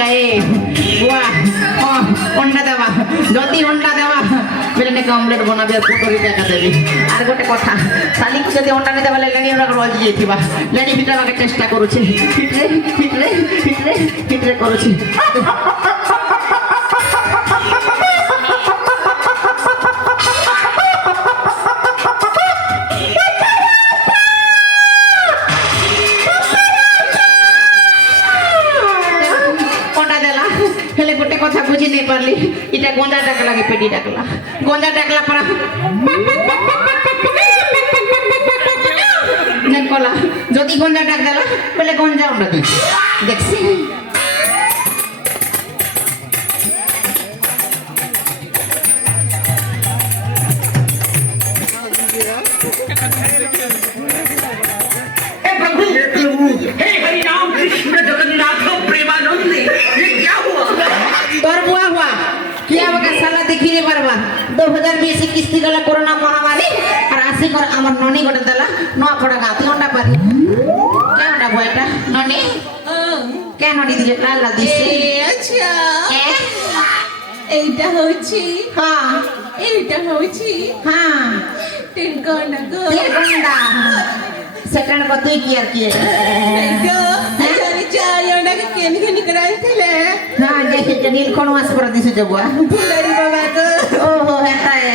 গায়ে বুয়া অন্ডা দেওয়া যদি অন্ডা দেওয়া বেলে নাকি অমলেট বনাবি আর পুটরি টাকা দেবি আর গোটে কথা শালিকে যদি অন্ডা নিতে বলে লেনি ওরা রজ যাইতিবা লেনি ভিতরে আমাকে চেষ্টা করুছে ফিটরে ফিটরে ফিটরে ফিটরে করুছে কথা বুঝি নেই পারলি এটা গঞ্জা ডাকলা কি পেটি ডাকলা গঞ্জা ডাকলা পরা কলা যদি গঞ্জা ডাক দেলা বলে গঞ্জা আমরা দেখছি साला देखी नहीं पारबा 2020 किस्ती गला कोरोना महामारी और आसी कर हमर ननी गोटे दला न पड़ा गाती होंडा पारी क्या होंडा बोयटा ननी क्या ननी दिले लाल दिसे अच्छा এইটা হচ্ছে हां এইটা হচ্ছে हां তিন গন্ডা सेकंड को तू किया किए এইটা জানি চাই ওটাকে কেন কেন করাইছিলে हां जैसे नील कोन वास पर दिसे जबुआ ফুলারি বাবা গো ओहो हेता है